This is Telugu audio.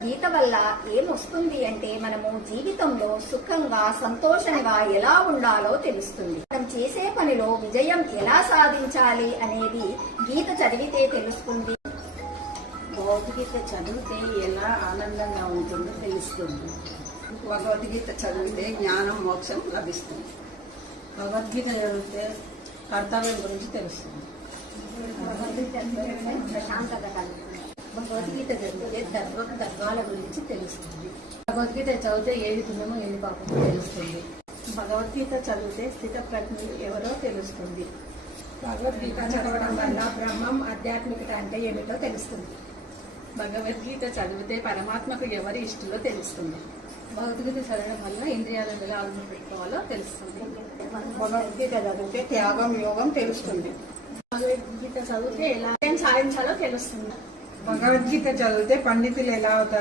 గీత వల్ల ఏమొస్తుంది అంటే మనము జీవితంలో సుఖంగా సంతోషంగా ఎలా ఉండాలో తెలుస్తుంది. మనం చేసే పనిలో విజయం ఎలా సాధించాలి అనేది గీత చదివితే తెలుస్తుంది. భగవద్గీత చదివితే ఎలా ఆనందంగా ఉంటుందో తెలుస్తుంది. భగవద్గీత చదివితే జ్ఞానం మోక్షం లభిస్తుంది. భగవద్గీత చదివితే కర్తవ్యం గురించి తెలుస్తుంది. ప్రశాంతత కలుగుతుంది. భగవద్గీత చదివితే ధర్మాల గురించి తెలుస్తుంది. భగవద్గీత చదివితే ఏది పుణ్యమో ఏది పాపమో తెలుస్తుంది. భగవద్గీత చదివితే స్థితప్రజ్ఞులు ఎవరో తెలుస్తుంది. భగవద్గీత చదవడం వల్ల బ్రహ్మం ఆధ్యాత్మికత అంటే ఏమిటో తెలుస్తుంది. భగవద్గీత చదివితే పరమాత్మకు ఎవరి ఇష్టలో తెలుస్తుంది. భగవద్గీత చదవడం వల్ల ఇంద్రియాలను ఎలా అదుపు పెట్టుకోవాలో తెలుస్తుంది. భగవద్గీత చదివితే త్యాగం యోగం తెలుస్తుంది. భగవద్గీత చదివితే ఎలా సాధించాలో తెలుస్తుంది. భగవద్గీత చదివితే పండితులు ఎలా అవుతారో